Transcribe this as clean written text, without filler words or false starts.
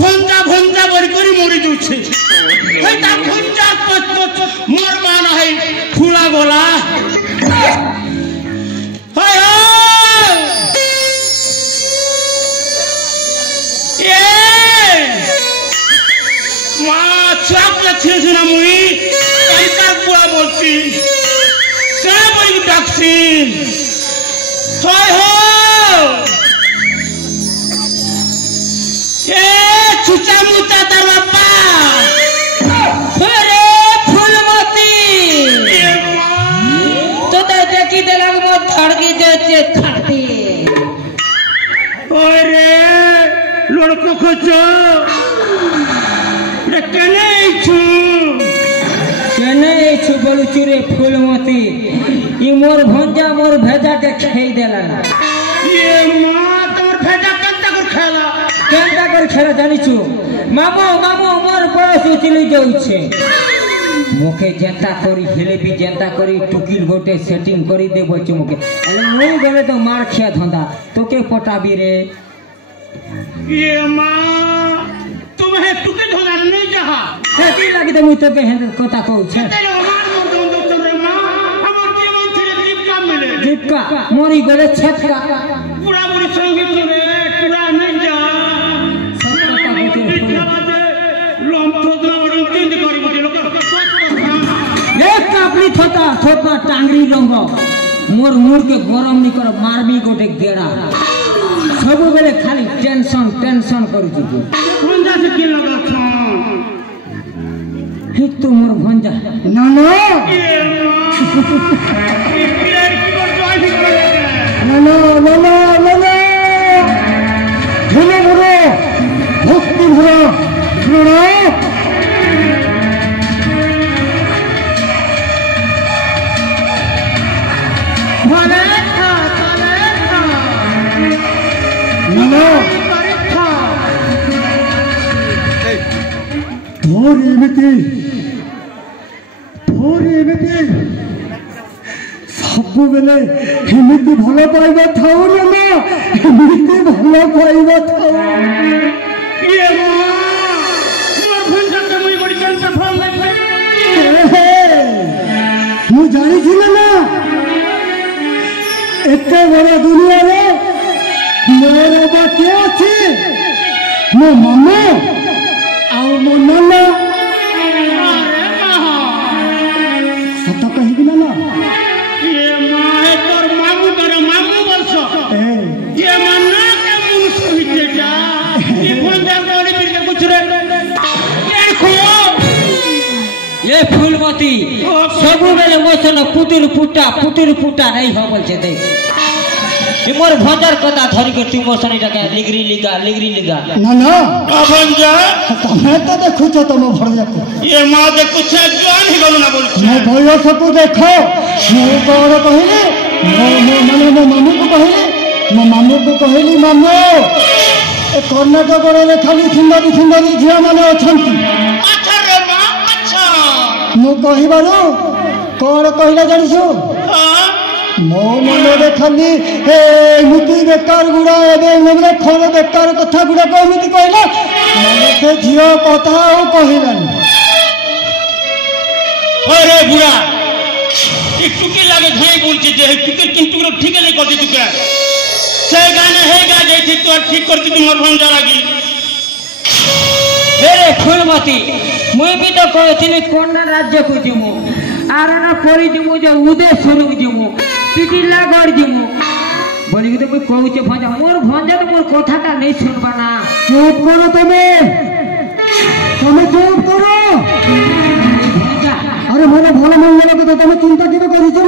ভঞ্জা ভঞ্জা বড়ি করে মরি যাচ্ছে তা ভঞ্জা মোর মা নাই ফুলা গলা মা চাপটা ছেড়েছে না মুই তার বুয়া বলছি কে বলি ডাকছি হয় ছুচা মুচা তার বাপা ফুলমতি তোদের দেখি দিলাম ধড়কি দিয়েছে থাকতে ওরে লড়কো খোঁজ কেনে এইছু বলুছু রে ফুলমতি ই মোর ভঞ্জা মোর ভেজাকে খেয়ে দেলা না মা তোর ভেজা কেনটা করে খেলা কেনটা করে খেলা জানিছু মামু মামু মোর বয়স উচিলি যাচ্ছে মুখে যেটা করি হেলেবি যেটা করি টুকির গোটে সেটিং করি দে বলছে মুখে মই গেলে তো মার খেয়া ধন্দা তোকে পটাবি রে মা তুমি টুকি ধন্দা নেই যাহা হেতি লাগি দে মুই তোকে কথা কইছে জিপকা মরি গলে ছটকা পুরা পুরি সঙ্গীত রে পুরা নাই যা আপনি থতা থতা টাঙ্গরি রঙ্গ মোর মুড়কে গরম নি কর মারবি গোটে গেড়া सबु बेले खाली टेंशन टेंशन करूची भंजा से के लगाछ हे तो मोर भंजा ना ना ना ना ना ना ना धुने भरो भक्ति भरो सुनो सब बेले हिमिति भल पाइबा थाउ रे ना हिमिति भल पाइबा थाउ ये मां मोर भंजा के मुई बड़ी चंचा फल हे मु जानि छी ना एते बड़ा दुनिया रे मोर बा के अछि मो मामा आ मो नाना ये फूलमती सबु बेले मोसन पुतिर पुटा नहीं हो बोलछे देख ई मोर भंजार कथा धरि के तू मोसन इटा लिगरी लिगा ना ना भंजा तमे तो देखु छ तम भरजा को ये मां देखु छ जान ही गलो ना बोलछ मैं भइयो सबु देखो मैं तोर कहिली मो मामू को कहली मामू ए कर्नाटक रे खाली सुंदरी झिया माने अछंती अच्छा रे मां अच्छा मु कहिबारो कोन कहिला जानिछु मो मने खाली ए मुती बेकार गुडा एबे नबरे खोल बेकार कथा गुडा कहमिति कहला माने से झियो कथा ओ कहिलानी अरे बुढ़ा एक टुकी लागे घाई बोलछे जे टुकी किंतु ठीक नहीं करती तू क्या से गाना है गा जैसी तो ठीक करती तू मोर भंजा लागी रे फूलमती मुई भी तो कहथिली कोन राज्य को जिमु आराना परी जिमु जे उदय सुरुग जिमु पिटिला गड़ जिमु बोली के तो कोई कहूचे भंजा मोर तो मोर कथाटा नहीं सुनबा ना चुप करो तुम चुप करो अरे मोर भलो मंगल को तो तुम चिंता किबे करिছো